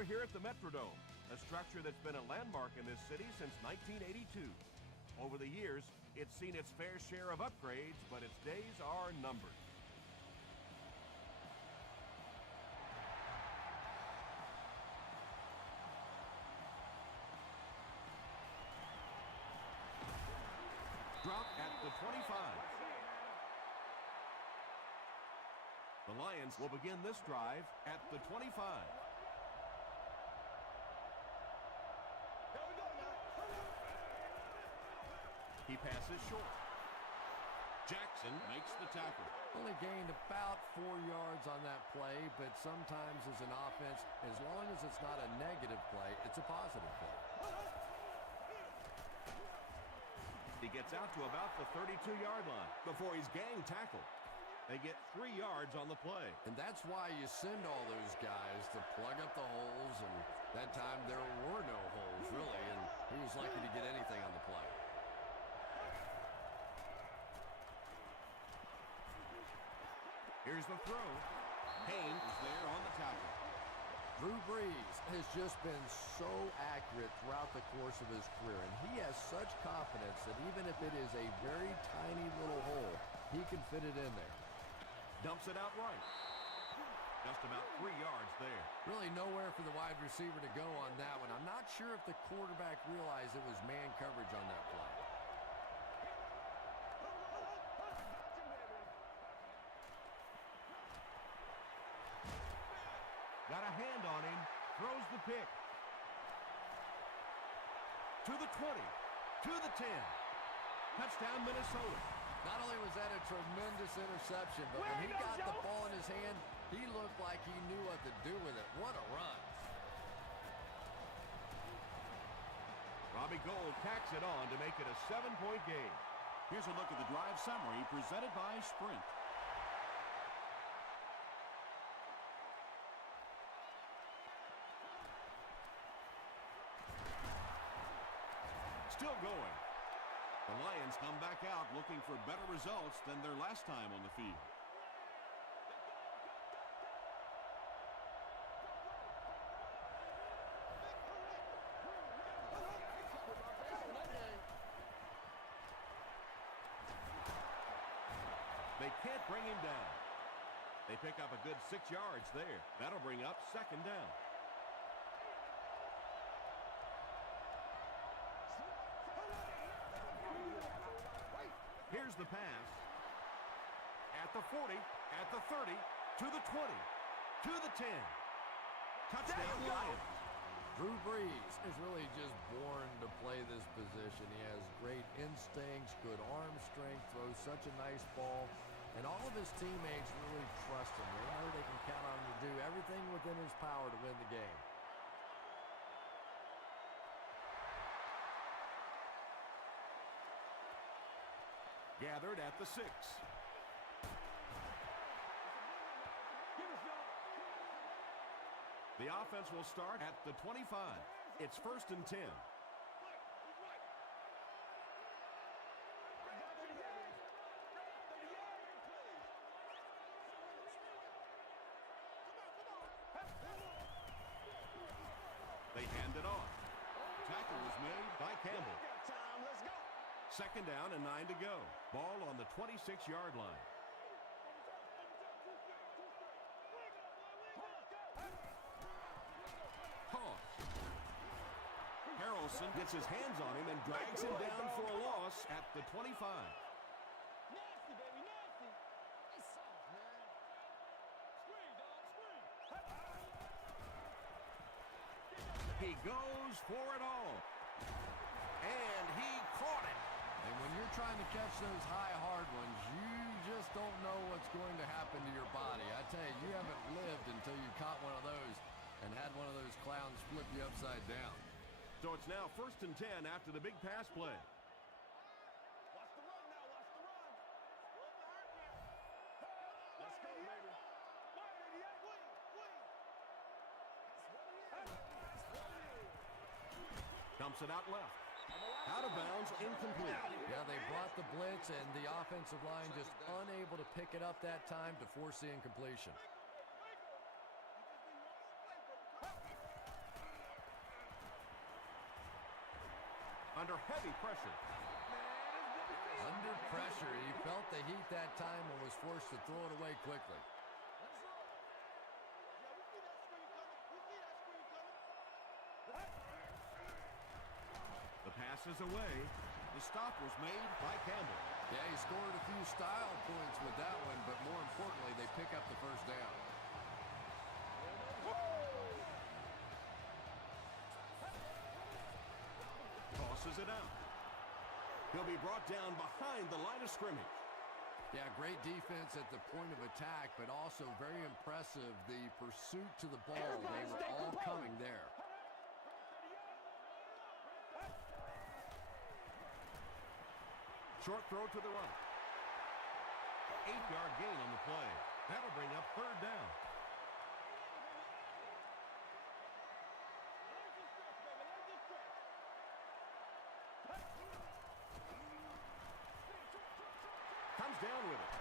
we're here at the Metrodome, a structure that's been a landmark in this city since 1982. Over the years, it's seen its fair share of upgrades, but its days are numbered. Drop at the 25. The Lions will begin this drive at the 25. He passes short. Jackson makes the tackle. Only gained about 4 yards on that play, but sometimes as an offense, as long as it's not a negative play, it's a positive play. He gets out to about the 32-yard line before he's gang tackled. They get 3 yards on the play. And that's why you send all those guys to plug up the holes, and that time there were no holes, really, and he was lucky to get anything on the play. Here's the throw. Payne is there on the tackle. Drew Brees has just been so accurate throughout the course of his career, and he has such confidence that even if it is a very tiny little hole, he can fit it in there. Dumps it out right. Just about 3 yards there. Really nowhere for the wide receiver to go on that one. I'm not sure if the quarterback realized it was man coverage on that play. Got a hand on him. Throws the pick. To the 20. To the 10. Touchdown, Minnesota. Not only was that a tremendous interception, but when he got the ball in his hand, he looked like he knew what to do with it. What a run. Robbie Gould tacks it on to make it a 7-point game. Here's a look at the drive summary presented by Sprint. Still going. The Lions come back out looking for better results than their last time on the field. They can't bring him down. They pick up a good 6 yards there. That'll bring up 2nd down. Here's the pass. At the 40, at the 30, to the 20, to the 10. Touchdown Lions. Drew Brees is really just born to play this position. He has great instincts, good arm strength, throws such a nice ball, and all of his teammates really trust him. They know they can count on him to do everything within his power to win the game. Gathered at the 6. The offense will start at the 25. It's 1st and 10. They hand it off. Tackle was made by Campbell. 2nd down and 9 to go. Ball on the 26-yard line. Toss. Harrelson gets his hands on him and drags him down for a loss at the 25. Nasty, baby, nasty. It's soft, man. Scream, dog, scream. He goes for it all. And he caught it. And when you're trying to catch those high, hard ones, you just don't know what's going to happen to your body. I tell you, you haven't lived until you caught one of those and had one of those clowns flip you upside down. So it's now 1st and 10 after the big pass play. Watch the run now, watch the run. Let's go, baby. Dumps it out left. Out of bounds, incomplete. Yeah, they brought the blitz, and the offensive line just unable to pick it up that time to force the incompletion. under heavy pressure. Under pressure, he felt the heat that time and was forced to throw it away quickly. The pass is away. The stop was made by Campbell. Yeah, he scored a few style points with that one, but more importantly, they pick up the first down. Tosses it out. He'll be brought down behind the line of scrimmage. Yeah, great defense at the point of attack, but also very impressive, the pursuit to the ball. They were all coming there. Short throw to the right. 8-yard gain on the play. That'll bring up third down. Comes down with it.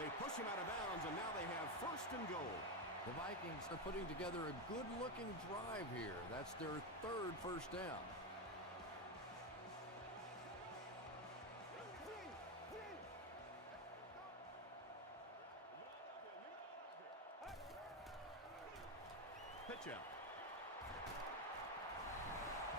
They push him out of bounds, and now they have first and goal. The Vikings are putting together a good-looking drive here. That's their third first down. Pitch out.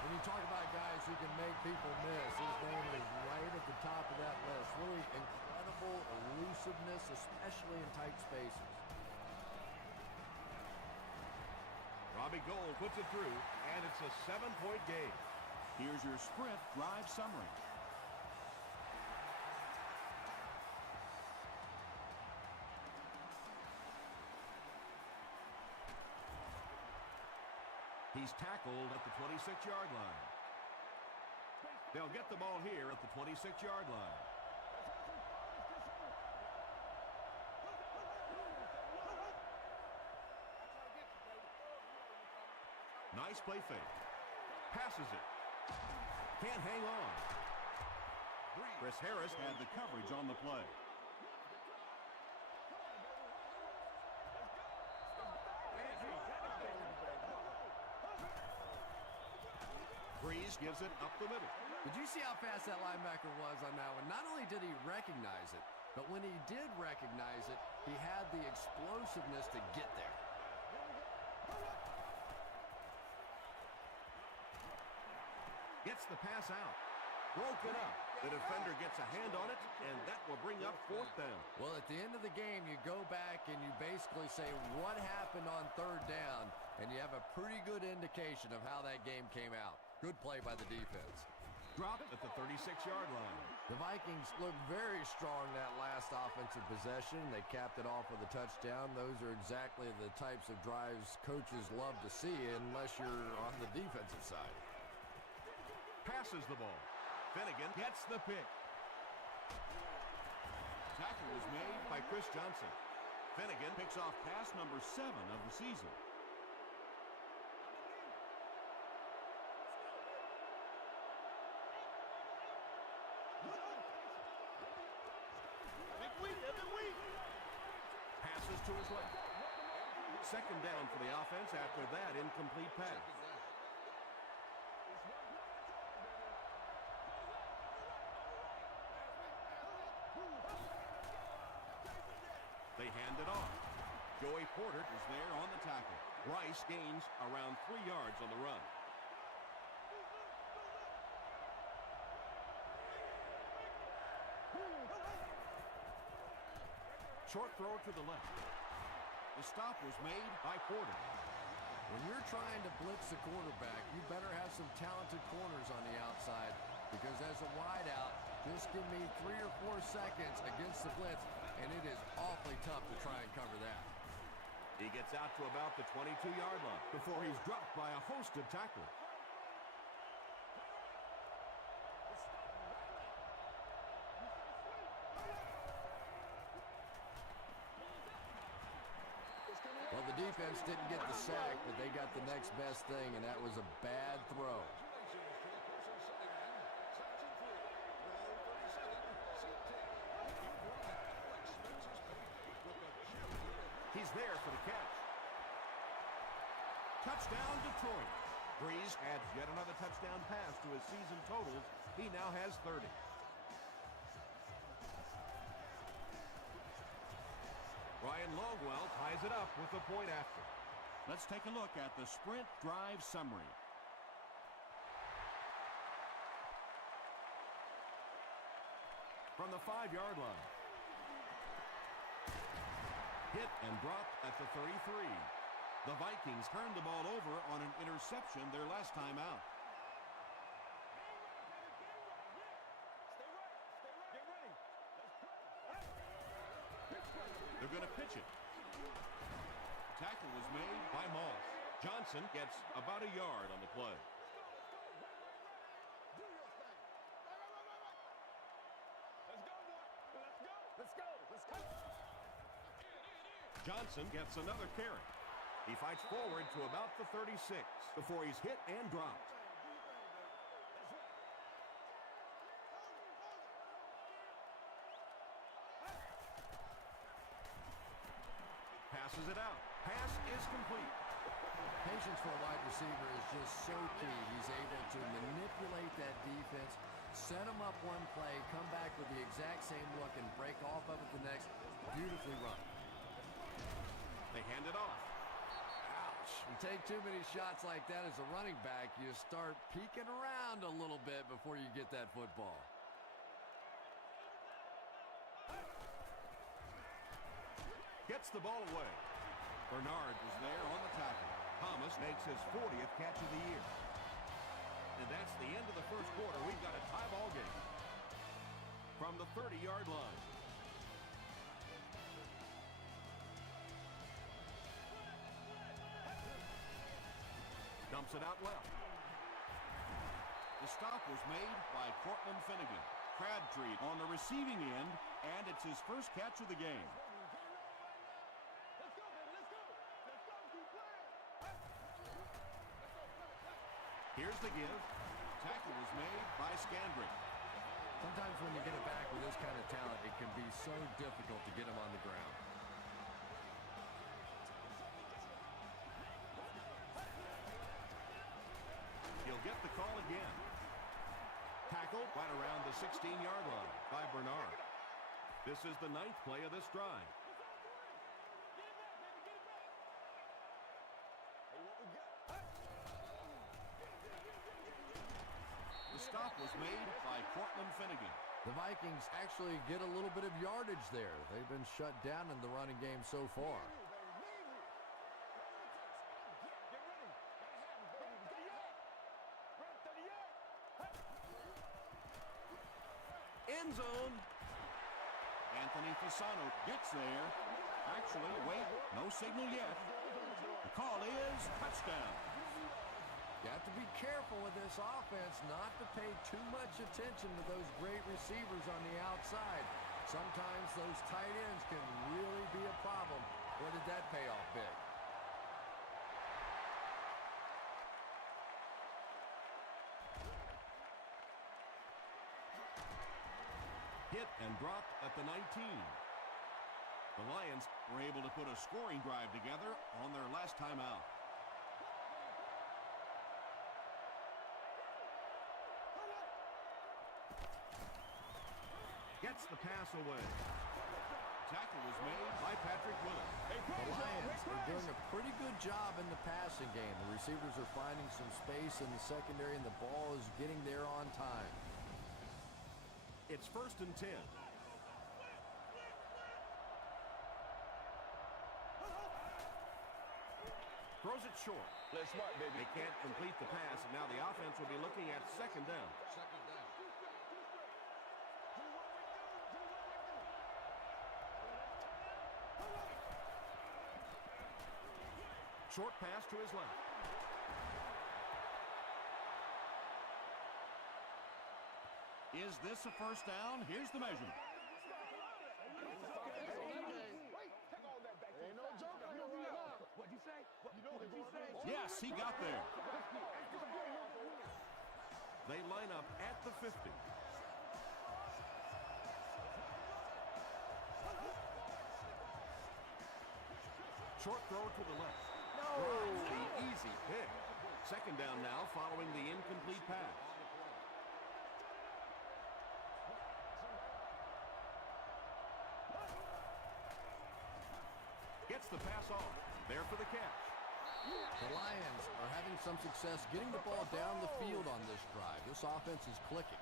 When you talk about guys who can make people miss, his name is right at the top of that list. Really incredible elusiveness, especially in tight spaces. Robbie Gould puts it through, and it's a 7-point game. Here's your Sprint drive summary. He's tackled at the 26-yard line. They'll get the ball here at the 26-yard line. Nice play fake. Passes it. Can't hang on. Chris Harris Had the coverage on the play. Breeze gives it up the middle. Did you see how fast that linebacker was on that one? Not only did he recognize it, but when he did recognize it, he had the explosiveness to get there. Gets the pass out. Broken up. The defender gets a hand on it, and that will bring up fourth down. Well, at the end of the game, you go back and you basically say what happened on third down, and you have a pretty good indication of how that game came out. Good play by the defense. Dropped at the 36-yard line. The Vikings looked very strong that last offensive possession. They capped it off with a touchdown. Those are exactly the types of drives coaches love to see unless you're on the defensive side. Passes the ball. Finnegan gets the pick. Tackle was made By Chris Johnson. Finnegan picks off pass number 7 of the season. passes to his left. Second down for the offense after that incomplete pass. They hand it off. Joey Porter is there on the tackle. Rice gains around 3 yards on the run. Short throw to the left. The stop was made by Porter. When you're trying to blitz the quarterback, you better have some talented corners on the outside, because as a wideout, just give me 3 or 4 seconds against the blitz, and it is awfully tough to try and cover that. He gets out to about the 22-yard line before he's dropped by a host of tacklers. Well, the defense didn't get the sack, but they got the next best thing, and that was a bad throw. He's there for the catch. Touchdown, Detroit. Breeze adds yet another touchdown pass to his season totals. He now has 30. Ryan Longwell ties it up with the point after. Let's take a look at the sprint drive summary. From the 5-yard line. Hit and dropped at the 33. The Vikings turned the ball over on an interception their last time out. They're going to pitch it. Tackle was made by Moss. Johnson gets about a yard on the play. Johnson gets another carry. He fights forward to about the 36 before he's hit and dropped. Passes it out. Pass is complete. Patience for a wide receiver is just so key. He's able to manipulate that defense, set them up one play, come back with the exact same look, and break off of it the next. Beautifully run. They hand it off. Ouch. You take too many shots like that as a running back, you start peeking around a little bit before you get that football. Gets the ball away. Bernard was there on the tackle. Thomas makes his 40th catch of the year. And that's the end of the first quarter. We've got a tie ball game. From the 30-yard line. Dumps it out left. The stop was made by Cortland Finnegan. Crabtree on the receiving end, and it's his first catch of the game. Here's the give. Tackle was made by Scandrick. Sometimes when you get it back with this kind of talent, it can be so difficult to get him on the ground. He'll get the call again. Tackle right around the 16-yard line by Bernard. This is the 9th play of this drive. The stop was made by Cortland Finnegan. The Vikings actually get a little bit of yardage there. They've been shut down in the running game so far. End zone. Anthony Fasano gets there. Actually, wait, no signal yet. The call is touchdown. You have to be careful with this offense not to pay too much attention to those great receivers on the outside. Sometimes those tight ends can really be a problem. Where did that pay off big? Hit and dropped at the 19. The Lions Were able to put a scoring drive together on their last time out. gets the pass away. Tackle was made By Patrick Willis. The Lions are doing a pretty good job in the passing game. The receivers are finding some space in the secondary, and the ball is getting there on time. It's 1st and 10. Throws it short. Play smart, baby. They can't complete the pass, and now the offense will be looking at 2nd down. Short pass to his left. Is this a first down? Here's the measurement. Yes, he got there. They line up at the 50. Short throw to the left. The easy pick. 2nd down now following the incomplete pass. Gets the pass off. There for the catch. The Lions are having some success getting the ball down the field on this drive. This offense is clicking.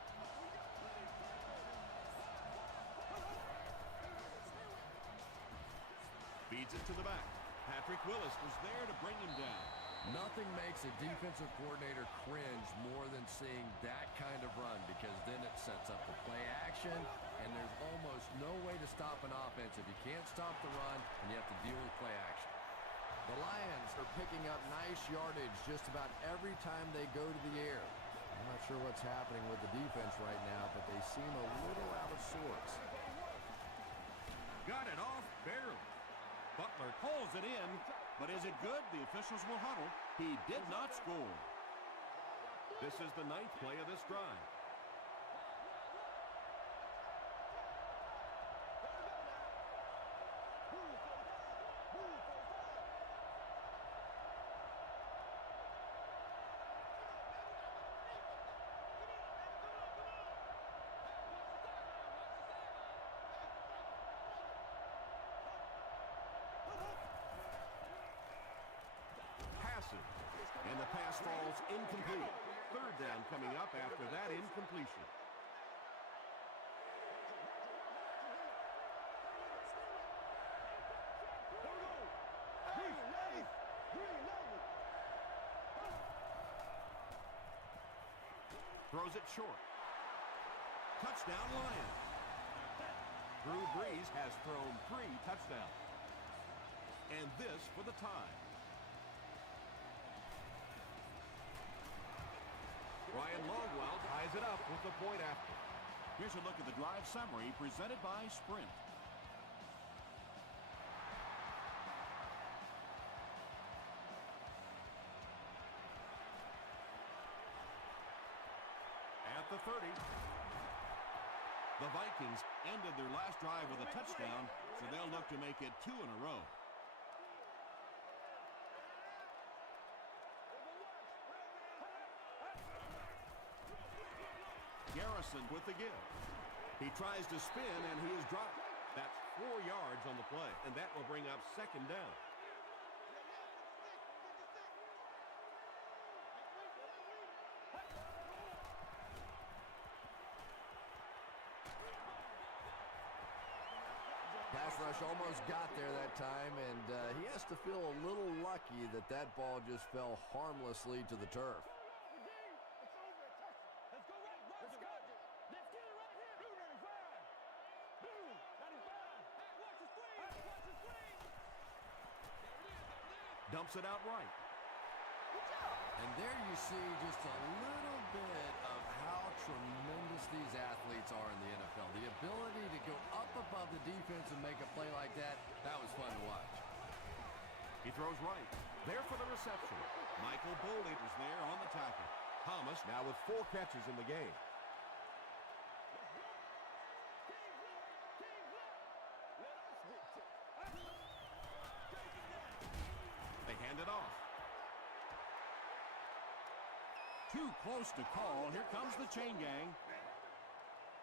Feeds it to the back. Patrick Willis was there to bring him down. Nothing makes a defensive coordinator cringe more than seeing that kind of run, because then it sets up the play action, and there's almost no way to stop an offense if you can't stop the run and you have to deal with play action. The Lions are picking up nice yardage just about every time they go to the air. I'm not sure what's happening with the defense right now, but they seem a little out of sorts. Got it off barely. Butler pulls it in, but is it good? The officials will huddle. He did not score. This is the 9th play of this drive. And the pass falls incomplete. Third down coming up after that incompletion. Throws it short. Touchdown Lions. Drew Brees has thrown 3 touchdowns. And this for the tie. Ryan Longwell ties it up with the point after. Here's a look at the drive summary presented by Sprint. At the 30. The Vikings ended their last drive with a touchdown, so they'll look to make it 2 in a row. Garrison with the give. He tries to spin, and he is dropped. That's 4 yards on the play, and that will bring up second down. Pass rush almost got there that time, and he has to feel a little lucky that that ball just fell harmlessly to the turf. Dumps it out right. And there you see just a little bit of how tremendous these athletes are in the NFL. The ability to go up above the defense and make a play like that, that was fun to watch. He throws right. There for the reception. Michael Boley was there on the tackle. Thomas now with 4 catches in the game. They hand it off. Too close to call. Here comes the chain gang.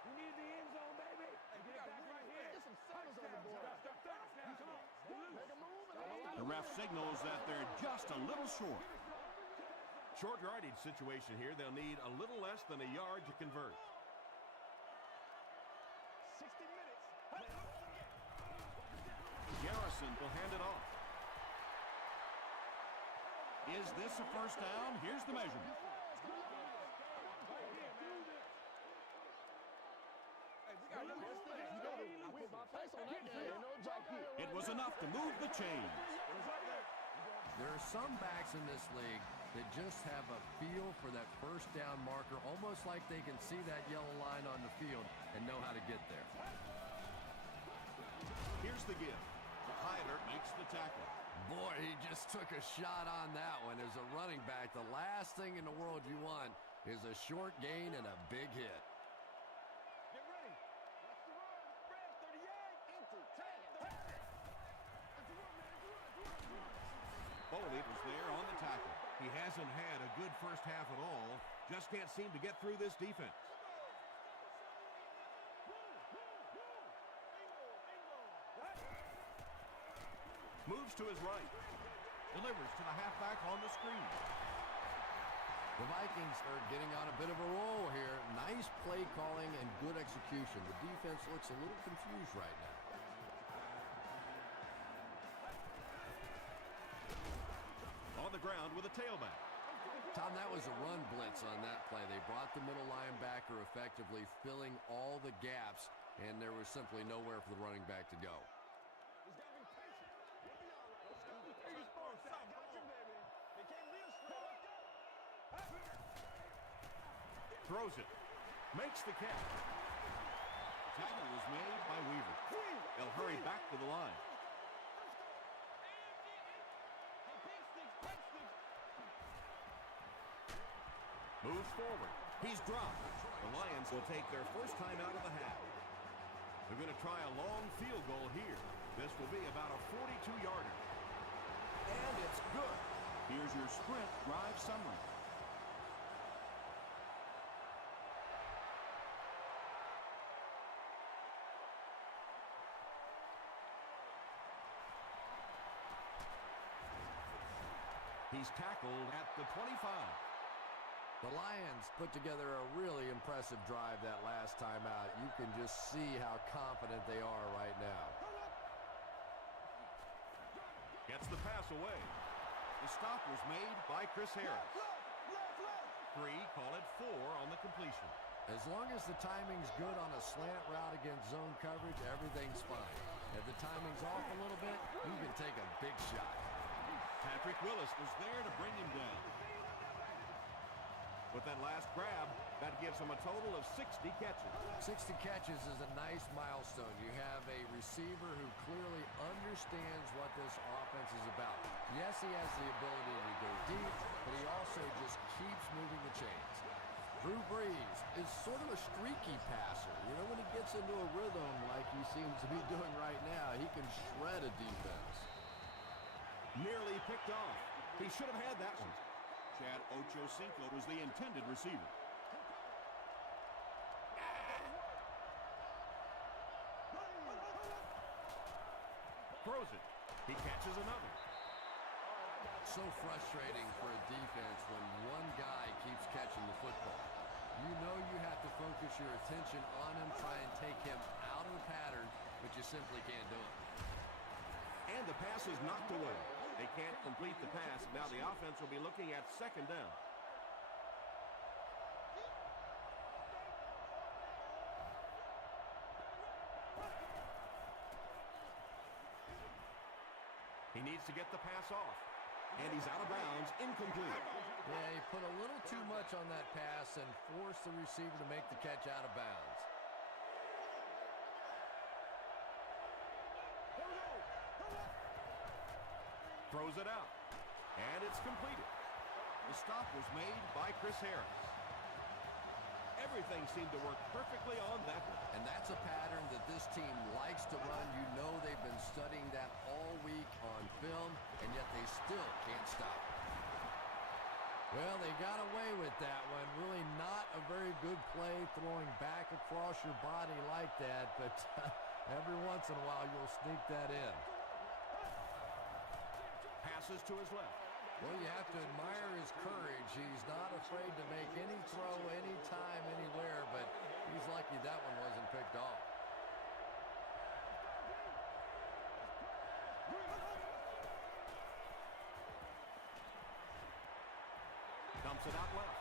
You need the end zone, baby. Get back right here. Get some fellas on the board. Come on. Make a move. The ref signals that they're just a little short. Short yardage situation here. They'll need a little less than a yard to convert. 60 minutes. Garrison will hand it off. Is this a first down? Here's the measurement. It was enough to move the chains. There are some backs in this league that just have a feel for that first down marker, almost like they can see that yellow line on the field and know how to get there. Here's the give. Hyder makes the tackle. Boy, he just took a shot on that one. As a running back, the last thing in the world you want is a short gain and a big hit. Get ready. Watch the run. Spread 38. Into. Boley was there on the tackle. He He hasn't had a good first half at all. Just can't seem to get through this defense. Moves to his right. Delivers to the halfback on the screen. The Vikings are getting on a bit of a roll here. Nice play calling and good execution. The defense looks a little confused right now. On the ground with a tailback. Tom, that was a run blitz on that play. They brought the middle linebacker effectively, filling all the gaps, and there was simply nowhere for the running back to go. Throws it. Makes the catch. Tackle was made by Weaver. They'll hurry back to the line. Moves forward. He's dropped. The Lions will take their first time out of the half. They're going to try a long field goal here. This will be about a 42-yarder. And it's good. Here's your sprint drive summary. He's tackled at the 25. The Lions put together a really impressive drive that last time out. You can just see how confident they are right now. Gets the pass away. The stop was made by Chris Harris. 3, call it 4 on the completion. As long as the timing's good on a slant route against zone coverage, everything's fine. If the timing's off a little bit, you can take a big shot. Patrick Willis was there to bring him down. With that last grab, that gives him a total of 60 catches. 60 catches is a nice milestone. You have a receiver who clearly understands what this offense is about. Yes, he has the ability to go deep, but he also just keeps moving the chains. Drew Brees is sort of a streaky passer. You know, when he gets into a rhythm like he seems to be doing right now, he can shred a defense. Nearly picked off. He should have had that one. Chad Ochocinco was the intended receiver. Throws it. He catches another. So frustrating for a defense when one guy keeps catching the football. You know you have to focus your attention on him, try and take him out of the pattern, but you simply can't do it. And the pass is knocked away. They can't complete the pass. Now the offense will be looking at second down. He needs to get the pass off. And he's out of bounds, incomplete. Yeah, he put a little too much on that pass and forced the receiver to make the catch out of bounds. Throws it out. And it's completed. The stop was made by Chris Harris. Everything seemed to work perfectly on that one. And that's a pattern that this team likes to run. You know they've been studying that all week on film, and yet they still can't stop it. Well, they got away with that one. Really not a very good play throwing back across your body like that, but every once in a while you'll sneak that in. Passes to his left. Well, you have to admire his courage. He's not afraid to make any throw, anytime, anywhere, but he's lucky that one wasn't picked off. Dumps it out left.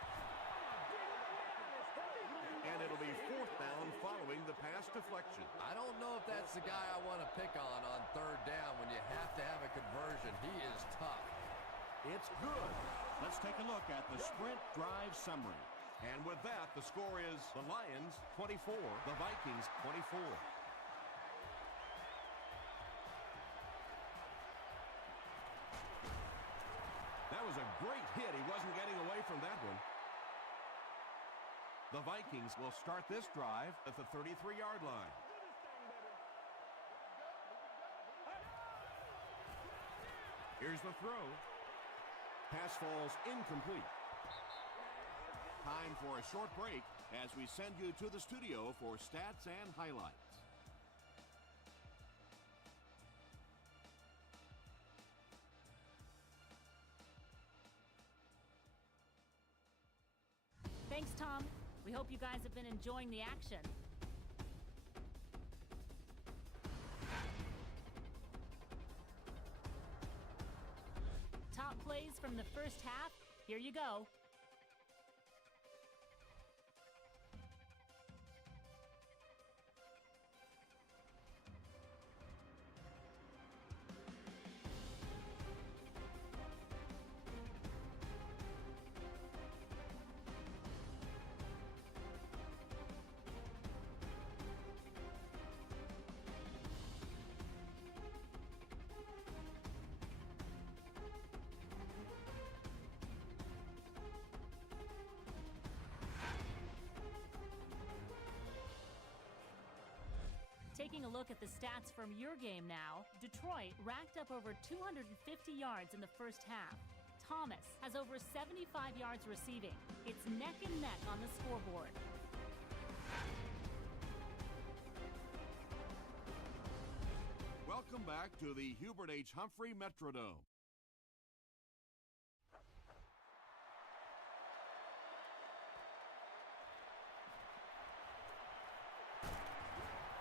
And it'll be 4th down following the pass deflection. I don't know if that's the guy I want to pick on 3rd down when you have to have a conversion. He is tough. It's good. Let's take a look at the sprint drive summary. And with that, the score is the Lions 24, the Vikings 24. That was a great hit. He wasn't getting away from that one. The Vikings will start this drive at the 33-yard line. Here's the throw. Pass falls incomplete. Time for a short break as we send you to the studio for stats and highlights. Thanks, Tom. We hope you guys have been enjoying the action. Top plays from the first half. Here you go. Taking a look at the stats from your game now, Detroit racked up over 250 yards in the first half. Thomas has over 75 yards receiving. It's neck and neck on the scoreboard. Welcome back to the Hubert H. Humphrey Metrodome.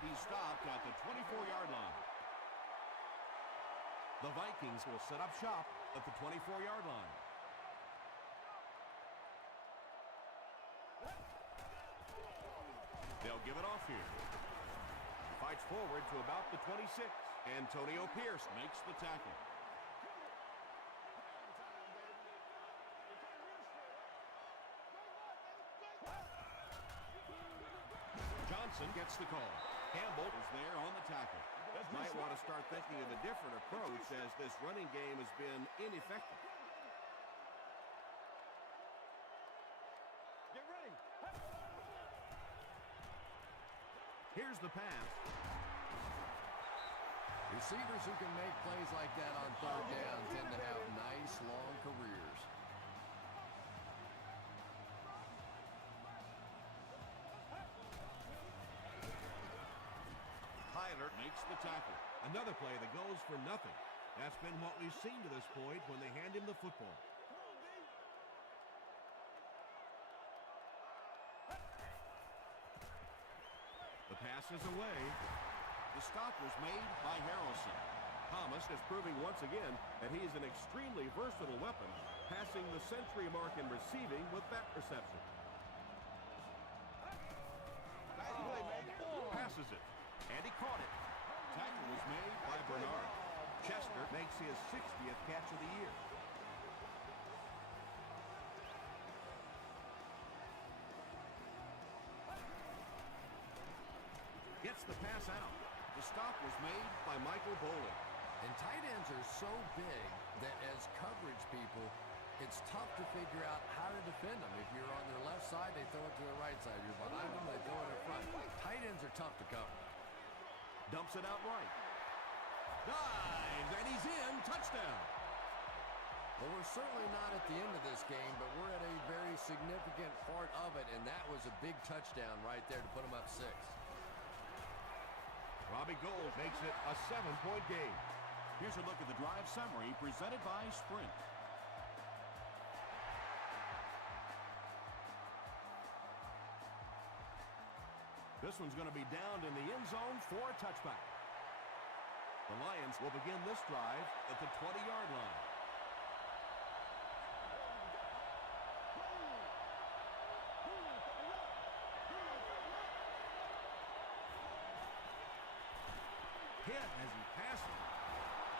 He stopped at the 24-yard line. The Vikings will set up shop at the 24-yard line. They'll give it off here. Fights forward to about the 26. Antonio Pierce makes the tackle. Johnson gets the call. Campbell is there on the tackle. Might want to start thinking of a different approach as this running game has been ineffective. Get ready. Here's the pass. Receivers who can make plays like that on third down tend to have nice, long careers. Tyler makes the tackle. Another play that goes for nothing. That's been what we've seen to this point when they hand him the football. The pass is away. The stop was made by Harrelson. Thomas is proving once again that he is an extremely versatile weapon, passing the century mark in receiving with that reception. Passes it, and he caught it. Tackle was made by Bernard. Chester makes his 60th catch of the year. Gets the pass out. The stop was made by Michael Bowling. And tight ends are so big that as coverage people, it's tough to figure out how to defend them. If you're on their left side, they throw it to their right side. If you're behind them, they throw it in front. Tight ends are tough to cover. Dumps it out right. Dives, and he's in. Touchdown. Well, we're certainly not at the end of this game, but we're at a very significant part of it, and that was a big touchdown right there to put them up 6. Robbie Gould makes it a 7-point game. Here's a look at the drive summary presented by Sprint. This one's going to be down in the end zone for a touchback. The Lions will begin this drive at the 20-yard line. Hit as he passes.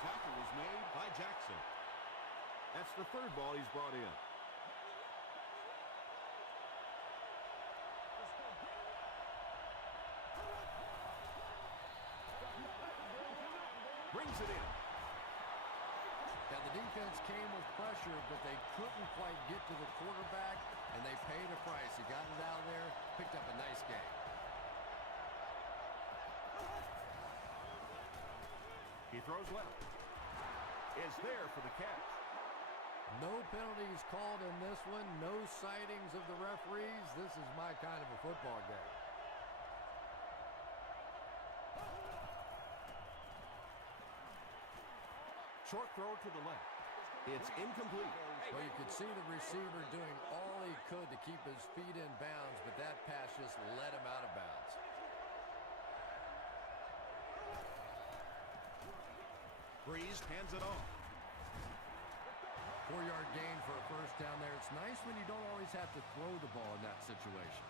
Tackle was made by Jackson. That's the third ball he's brought in. Brings it in. Now, the defense came with pressure, but they couldn't quite get to the quarterback, and they paid a price. He got it out of there, picked up a nice game. He throws left. Is there for the catch. No penalties called in this one. No sightings of the referees. This is my kind of a football game. Short throw to the left. It's incomplete. Well, you could see the receiver doing all he could to keep his feet in bounds, but that pass just let him out of bounds. Breeze hands it off. 4-yard gain for a first down there. It's nice when you don't always have to throw the ball in that situation.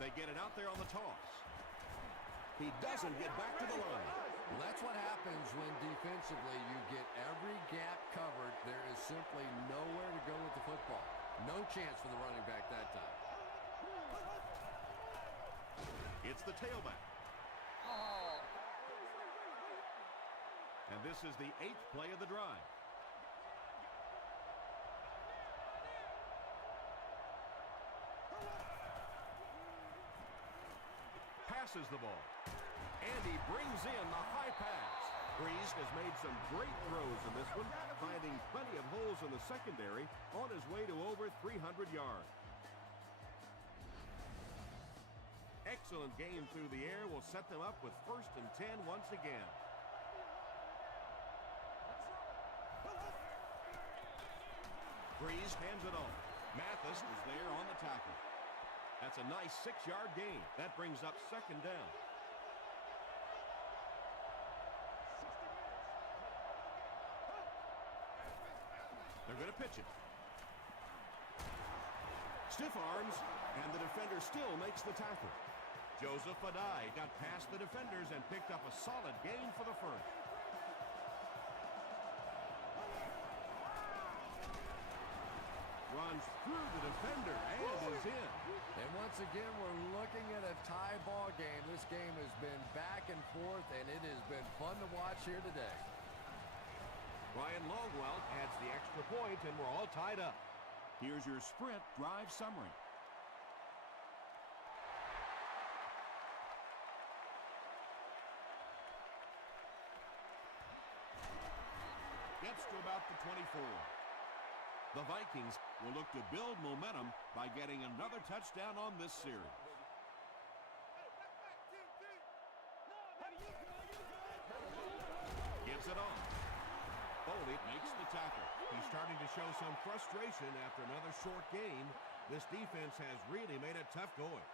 They get it out there on the toss. He doesn't get back to the line. Well, that's what happens when defensively you get every gap covered. There is simply nowhere to go with the football. No chance for the running back that time. It's the tailback. And this is the 8th play of the drive. Passes the ball. And he brings in the high pass. Breeze has made some great throws in this one, finding plenty of holes in the secondary on his way to over 300 yards. Excellent game through the air will set them up with 1st and 10 once again. Breeze hands it off. Mathis is there on the tackle. That's a nice 6-yard gain. That brings up 2nd down. They're going to pitch it. Stiff arms, and the defender still makes the tackle. Joseph Adai got past the defenders and picked up a solid gain for the first. Runs through the defender and is in. And once again, we're looking at a tie ball game. This game has been back and forth, and it has been fun to watch here today. Ryan Longwell adds the extra point, and we're all tied up. Here's your sprint drive summary. Gets to about the 24. The Vikings will look to build momentum by getting another touchdown on this series. Gives it on. Foley makes the tackle. He's starting to show some frustration after another short game. This defense has really made it tough going.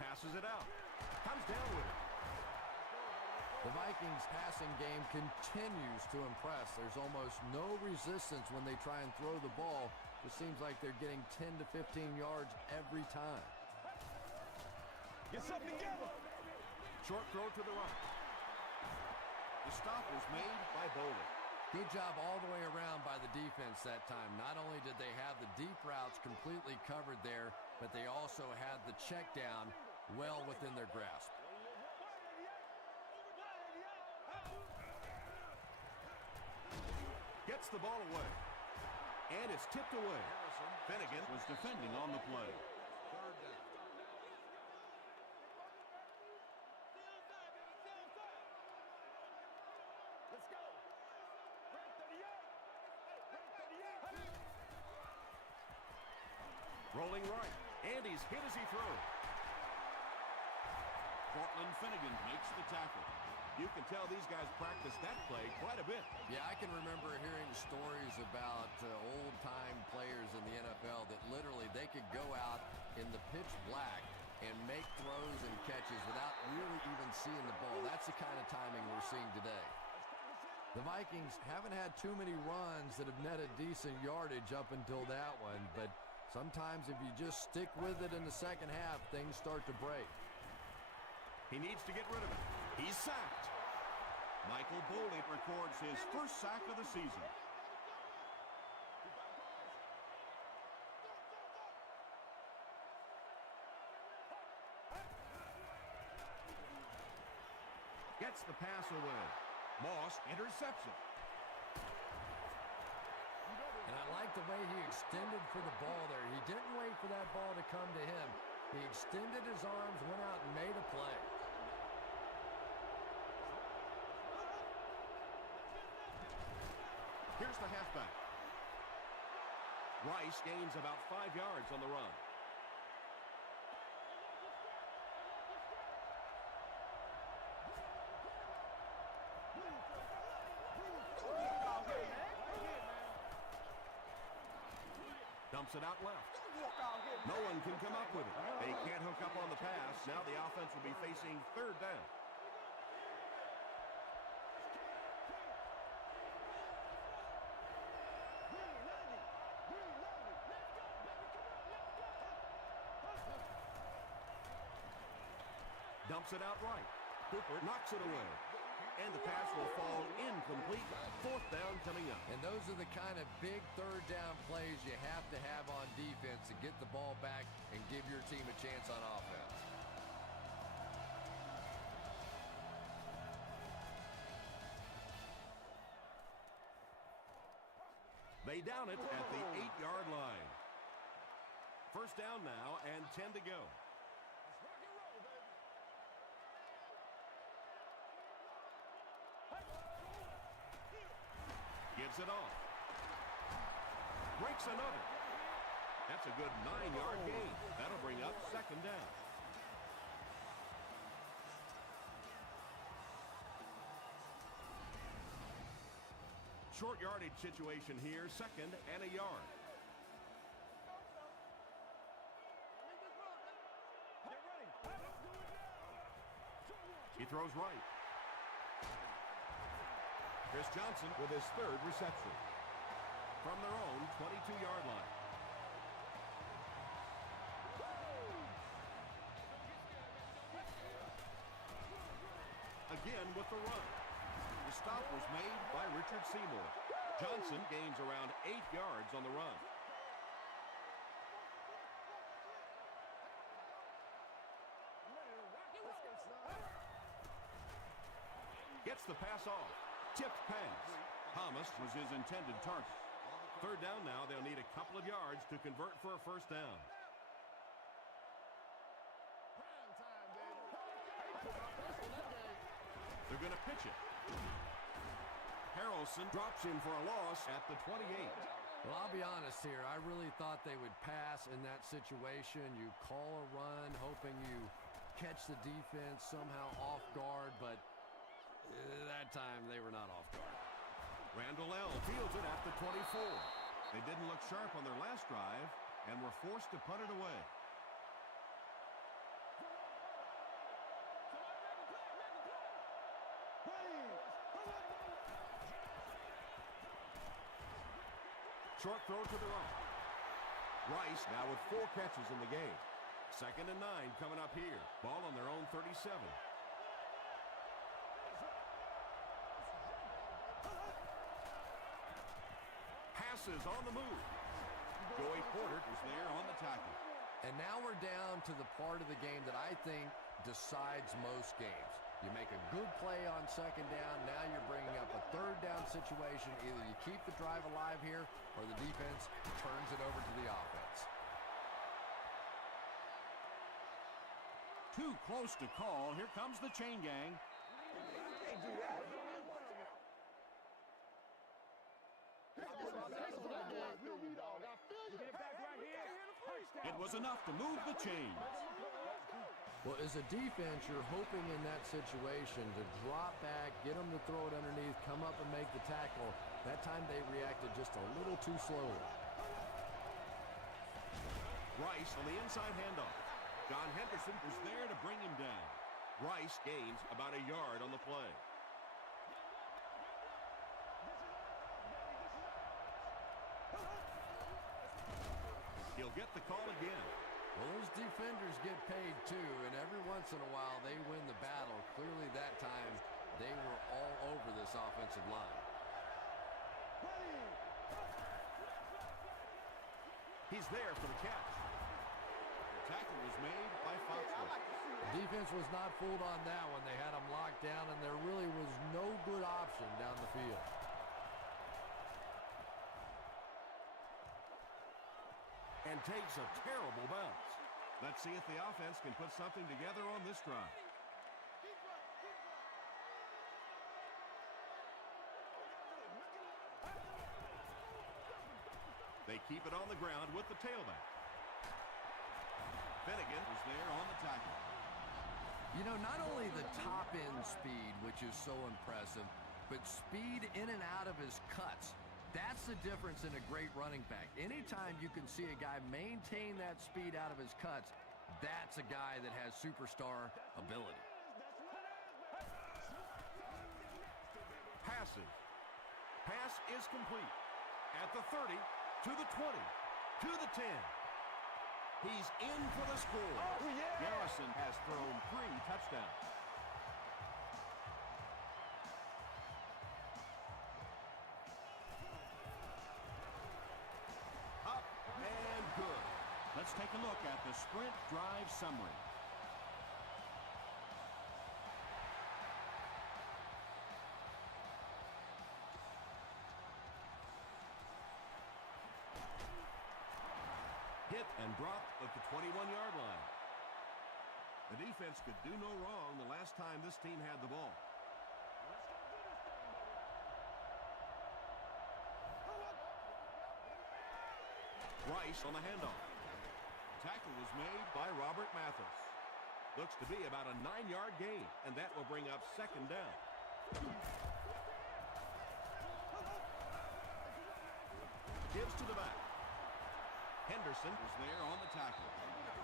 Passes it out. Comes down with it. The Vikings passing game continues to impress. There's almost no resistance when they try and throw the ball. It seems like they're getting 10 to 15 yards every time. Get something together. Short throw to the right. The stop was made by Bowling. Good job all the way around by the defense that time. Not only did they have the deep routes completely covered there, but they also had the check down well within their grasp. Gets the ball away. And it's tipped away. Finnegan was defending on the play. Let's go. Break 38. Rolling right. And he's hit as he throws. Cortland Finnegan makes the tackle. You can tell these guys practice that play quite a bit. Yeah, I can remember hearing stories about old-time players in the NFL that literally they could go out in the pitch black and make throws and catches without really even seeing the ball. That's the kind of timing we're seeing today. The Vikings haven't had too many runs that have netted decent yardage up until that one, but sometimes if you just stick with it in the second half, things start to break. He needs to get rid of it. He's sacked. Michael Boley records his first sack of the season. Gets the pass away. Moss intercepts it. like the way he extended for the ball there. He didn't wait for that ball to come to him. He extended his arms, went out and made a play. Here's the halfback. Rice gains about 5 yards on the run. Dumps it out left. No one can come up with it. They can't hook up on the pass. Now the offense will be facing third down. Dumps it out right. Cooper knocks it away. And the pass will fall incomplete. Fourth down coming up. And those are the kind of big third down plays you have to have on defense to get the ball back and give your team a chance on offense. They down it at the 8-yard line. First down now and 10 to go. Gives it off. Breaks another. That's a good 9-yard gain. That'll bring up second down. Short yardage situation here, second and a yard. He throws right. Chris Johnson with his third reception. From their own 22-yard line. Again with the run. The stop was made by Richard Seymour. Johnson gains around 8 yards on the run. Gets the pass off. Tipped pass. Thomas was his intended target. Third down now. They'll need a couple of yards to convert for a first down. They're going to pitch it. Harrelson drops him for a loss at the 28. Well, I'll be honest here. I really thought they would pass in that situation. You call a run, hoping you catch the defense somehow off guard, but that time they were not off guard. Randall L. fields it at the 24. They didn't look sharp on their last drive and were forced to punt it away. Short throw to the right. Rice now with 4 catches in the game. Second and 9 coming up here. Ball on their own 37. Passes on the move. Joey Porter is there on the tackle. And now we're down to the part of the game that I think decides most games. You make a good play on second down. Now you're bringing up a third down situation. Either you keep the drive alive here or the defense turns it over to the offense. Too close to call. Here comes the chain gang. It was enough to move the chains. Well, as a defense, you're hoping in that situation to drop back, get them to throw it underneath, come up and make the tackle. That time they reacted just a little too slowly. Rice on the inside handoff. John Henderson was there to bring him down. Rice gains about a yard on the play. He'll get the call again. Well, those defenders get paid too, and every once in a while they win the battle. Clearly that time they were all over this offensive line. He's there for the catch. The tackle was made by Foxworth. The defense was not fooled on that one. They had him locked down, and there really was no good option down the field. and takes a terrible bounce. Let's see if the offense can put something together on this drive. They keep it on the ground with the tailback. Finnegan was there on the tackle. You know, not only the top-end speed, which is so impressive, but speed in and out of his cuts. That's the difference in a great running back. Anytime you can see a guy maintain that speed out of his cuts, that's a guy that has superstar ability. Passes. Pass is complete. At the 30, to the 20, to the 10. He's in for the score. Oh, yeah. Garrison has thrown 3 touchdowns. Up and good. Let's take a look at the sprint drive summary. Hit and dropped at the 21-yard line. The defense could do no wrong the last time this team had the ball. Rice on the handoff. Tackle was made by Robert Mathis. Looks to be about a 9-yard gain, and that will bring up second down. Gives to the back. Henderson was there on the tackle.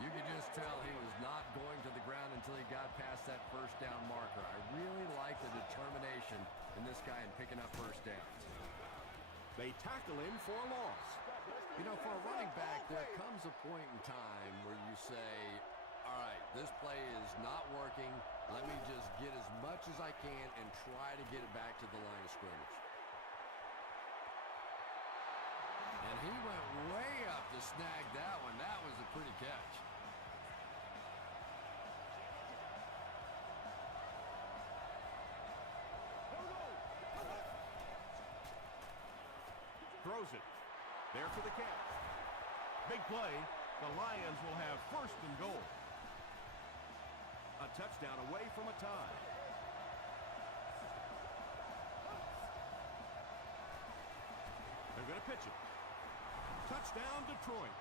You could just tell he was not going to the ground until he got past that first down marker. I really like the determination in this guy in picking up first downs. They tackle him for a loss. You know, for a running back, there comes a point in time where you say, all right, this play is not working. Let me just get as much as I can and try to get it back to the line of scrimmage. And he went way up to snag that one. That was a pretty catch. Throws it. There for the catch. Big play. The Lions will have first and goal. A touchdown away from a tie. They're going to pitch it. Touchdown, Detroit.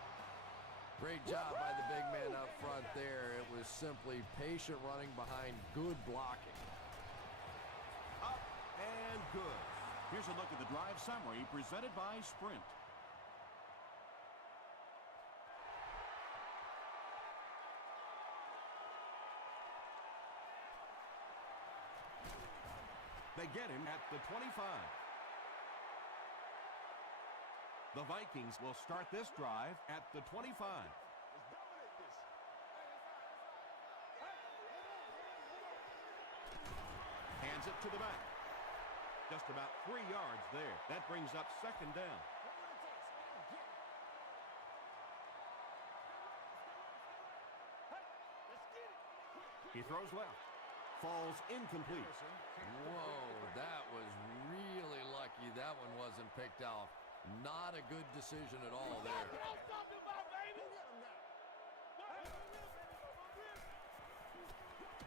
Great job by the big man up front there. It was simply patient running behind good blocking. Up and good. Here's a look at the drive summary presented by Sprint. They get him at the 25. The Vikings will start this drive at the 25. Hands it to the back. Just about 3 yards there. That brings up second down. He throws left. Falls incomplete. Whoa, that was really lucky that one wasn't picked off. Not a good decision at all there.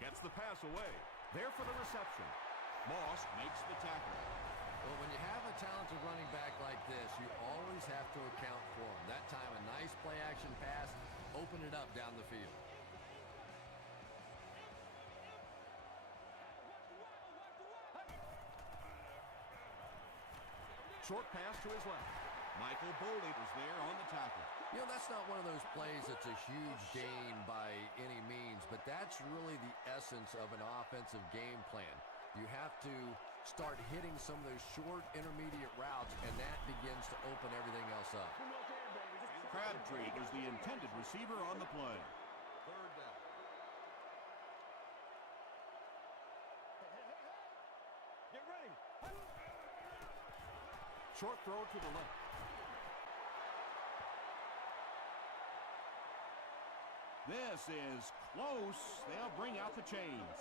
Gets the pass away. There for the reception. Moss makes the tackle. Well, when you have a talented running back like this, you always have to account for him. That time, a nice play-action pass, open it up down the field. Short pass to his left. Michael Boley was there on the tackle. You know, that's not one of those plays that's a huge gain by any means, but that's really the essence of an offensive game plan. You have to start hitting some of those short, intermediate routes, and that begins to open everything else up. Crabtree is the intended receiver on the play. Third down. Get ready. Short throw to the left. This is close. They'll bring out the chains.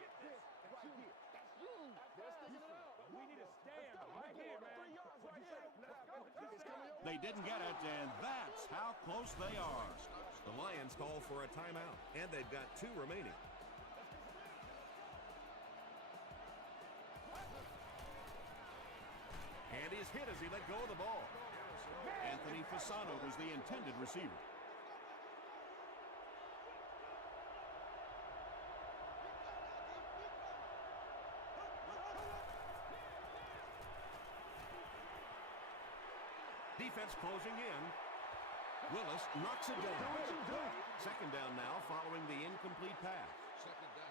Get this right here. That's you. They're sticking it out. We need to stand right here, man. 3 yards right here. Let's go. They didn't get it, and that's how close they are. The Lions call for a timeout, and they've got 2 remaining. And he's hit as he let go of the ball. Anthony Fasano was the intended receiver. Defense closing in. Willis knocks it down. Second down now following the incomplete pass. Second down.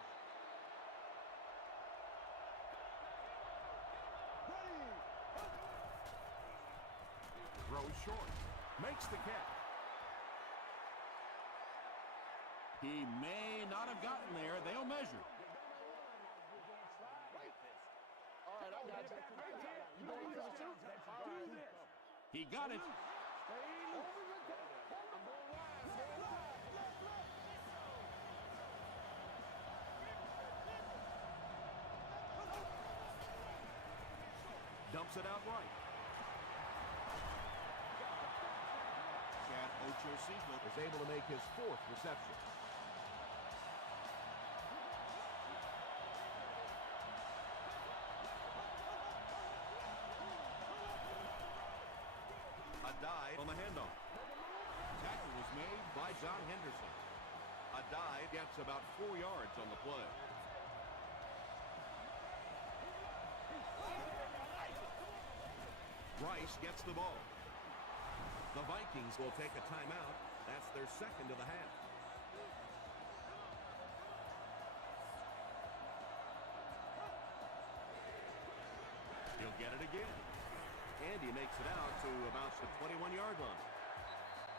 Throws short. Makes the catch. He may not have gotten there. They'll measure. All right, I got you. You going to the shoot? Do this. He got it. Dumps it out right. Chad Ochocinco Is able to make his 4th reception. A dive on the handoff. tackle was made By John Henderson. A dive gets about 4 yards on the play. Rice gets the ball. The Vikings will take a timeout. That's their 2nd of the half. He'll get it again. And he makes it out to about the 21-yard line.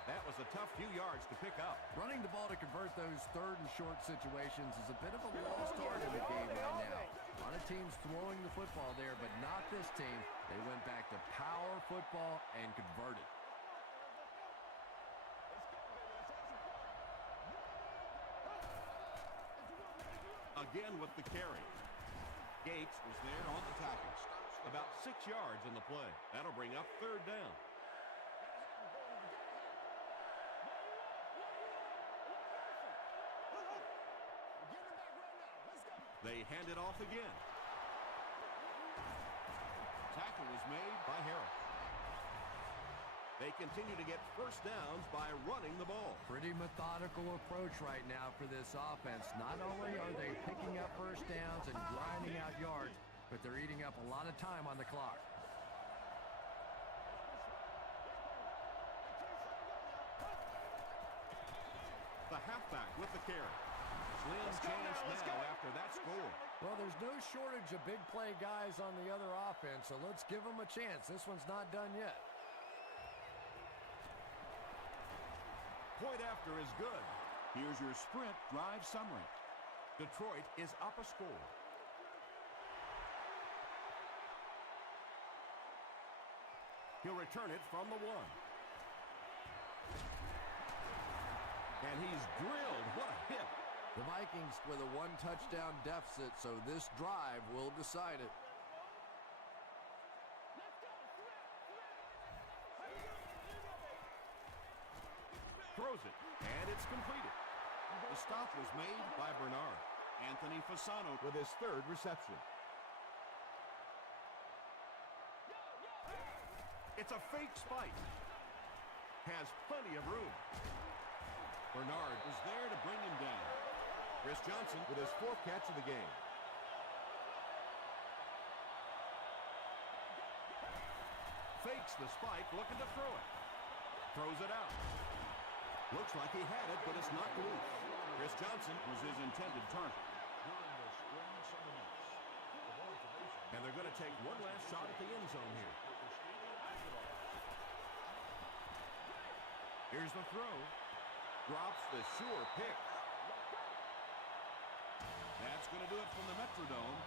That was a tough few yards to pick up. Running the ball to convert those 3rd and short situations is a bit of a lost art in the game right now. A lot of teams throwing the football there, but not this team. They went back to power football and converted. Again with the carry. Gates was there on the tackle. About 6 yards in the play. That'll bring up 3rd down. They hand it off again. tackle was made By Harrell. They continue to get first downs by running the ball. Pretty methodical approach right now for this offense. Not only are they picking up first downs and grinding out yards, but they're eating up a lot of time on the clock. The halfback with the carry. Slim chance now after that score. Well, there's no shortage of big play guys on the other offense, so let's give them a chance. This one's not done yet. Point after is good. Here's your sprint drive summary. Detroit is up a score. He'll return it from the 1. And he's drilled. What a hit. The Vikings with a 1-touchdown deficit, so this drive will decide it. Throws it, and it's completed. The stop was made by Bernard. Anthony Fasano With his 3rd reception. It's a fake spike. Has plenty of room. Bernard was there to bring him down. Chris Johnson with his 4th catch of the game. Fakes the spike, looking to throw it. Throws it out. Looks like he had it, but it's knocked loose. Chris Johnson Was his intended target. and they're going to take one last shot at the end zone here. Here's the throw. Drops the sure pick. That's going to do it from the Metrodome.